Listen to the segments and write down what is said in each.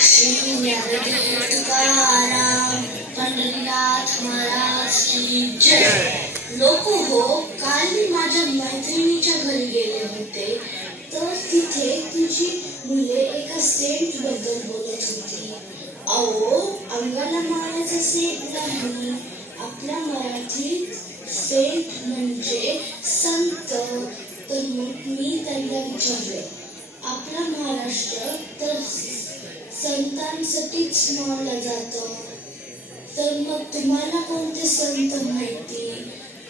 श्री ज्ञानदेव तुकाराम पंढरीनाथ महाराज की जय. लोक हो, काल मी माझ्या मैत्रिणीच्या घरी गेले होते तर तिथे तुझी मुले एका सेंट बद्दल बोलत होती. अहो, अंगाला मारायचा सेंट नाही, आपल्या मराठीत सेंट म्हणजे संत. तर मग मी त्यांना विचारले, आपला महाराष्ट्र तर संतांसाठीच मानलं जातं, तर मग तुम्हाला कोणते संत माहिती?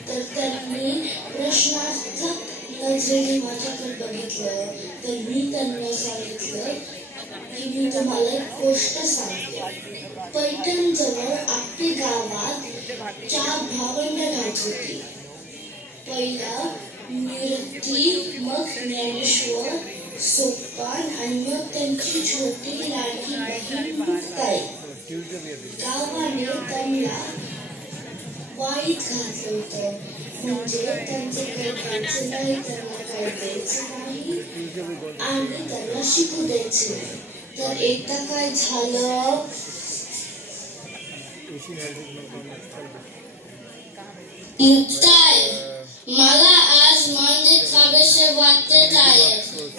तर त्यांनी प्रश्नार्थक नजरेने माझ्याकडे बघितलं. तर मी त्यांना सांगितलं की मी तुम्हाला एक गोष्ट सांगते. पैठणजवळ आपली गावात 4 भावंड राहत होती. पहिला निवृत्ती, मग ज्ञानेश्वर, सोपान आणि मग त्यांची छोटी लाडकी बहीण मुक्ताई. गावाने त्यांना वाईट घातलं होतं, म्हणजे त्यांचे काही खायचं नाही, त्यांना काही द्यायचं नाही आणि त्यांना शिकू द्यायचं नाही. तर एकदा काय झालं, मुक्ताई, मला आज मंदिर खावेसे वाटत आहे,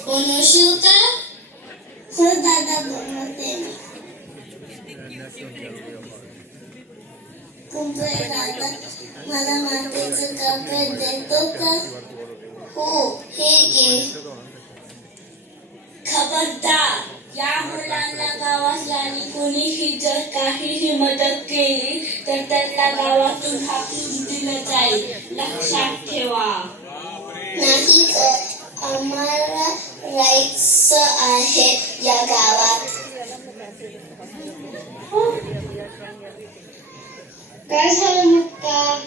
बनवशील का? हो दादा, बनवते ना. कुंभे दादा, मला मातीचं कापड देतो का? हो, हे घे. खबरदार, या मुलांना गावातल्यानी कोणीही जर काहीही मदत केली तर त्यांना गावातून हाकलून दिलं जाईल, लक्षात ठेवा. नाही, आम्हाला राहायचं आहे या गावात. काय झालं मुक्ता?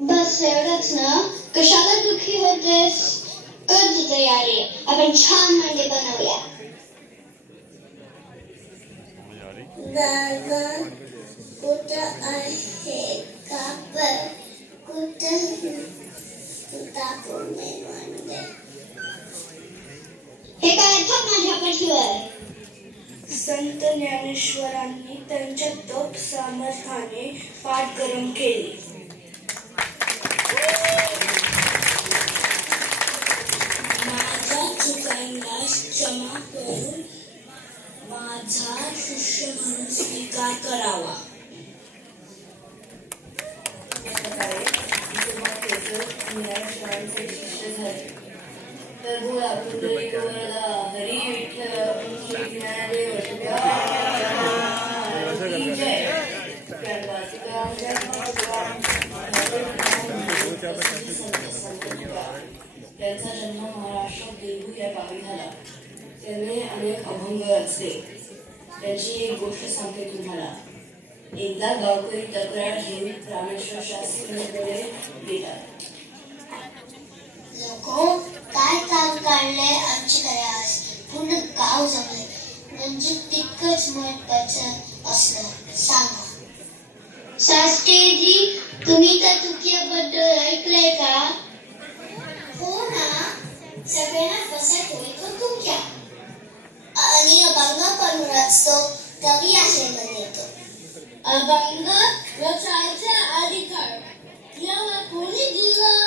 बस एवढंच ना? कशाला दुःखी होतेस? कर तू तयारी, आपण छान मांडे बनवूया. दादा, कुठं आहे कापड? कुठं टाकून मांडे? हे काय ठोक माझ्या पाठीवर. संत ज्ञानेश्वरांनी त्यांच्या तप सामर्थ्याने पाठ गरम केली. माझ्या चुकांना क्षमा करून माझा शिष्य म्हणून स्वीकार करावा. ज्ञानेश्वरांचे शिष्य झाले. तर बोला पुंडलिक वरदा हरी विठ्ठल ज्ञानदेव त्यांचा जन्म महाराष्ट्रात देहू या गावी झाला. त्यांनी अनेक अभंग रचले. त्याची एक गोष्ट सांगते तुम्हाला. एकदा गावकरी तक्रार घेऊन रामेश्वर शास्त्रीकडे गेला. लोको, काय काम काढले आमची आज? पूर्ण गाव जमले, म्हणजे तितकंच महत्वाचं असलं. सांगा. शास्त्रीजी, तुम्ही त्या चुकीबद्दल ऐकलंय का? हो ना, सगळ्यांना फसत होय तो तुमच्या. आणि अभंग पण रचतो, कवी आहे म्हणतो. अभंग रचायचा अधिकार याला कोणी दिलं?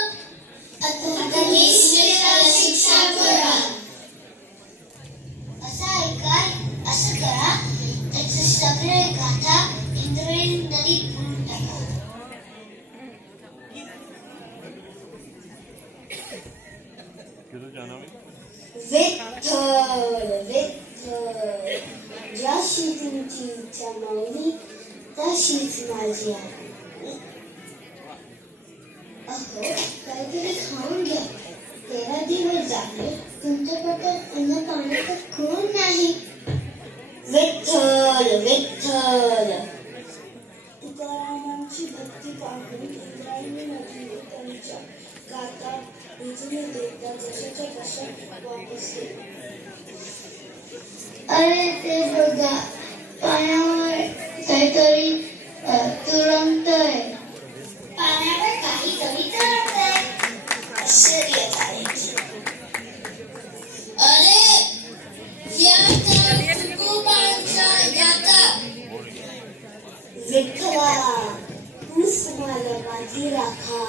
शिक्षा करा. असं ऐका, असं करा, त्याचे सगळे गाथा इंद्रायणी नदीत बुडून टाका. विठ्ठल विठ्ठल, जशी तुमची इच्छा माऊली तशीच माझी आहे. अहो, काहीतरी खाऊन घ्या. 13 दिवस झाले तुमच्याकडे अन्न पाण्याचं कोण नाही. विठ्ठल विठ्ठल. तुकारामांची भक्ती पाहून इंद्रायणी नदीने त्यांच्या गाथा भिजून देता जशाच्या तशा वापस गेली. अरे ते बघा, पाण्यावर काहीतरी तुरंगतंय. पाण्यावर काही विठ्ठला तूच मला माझी राखा.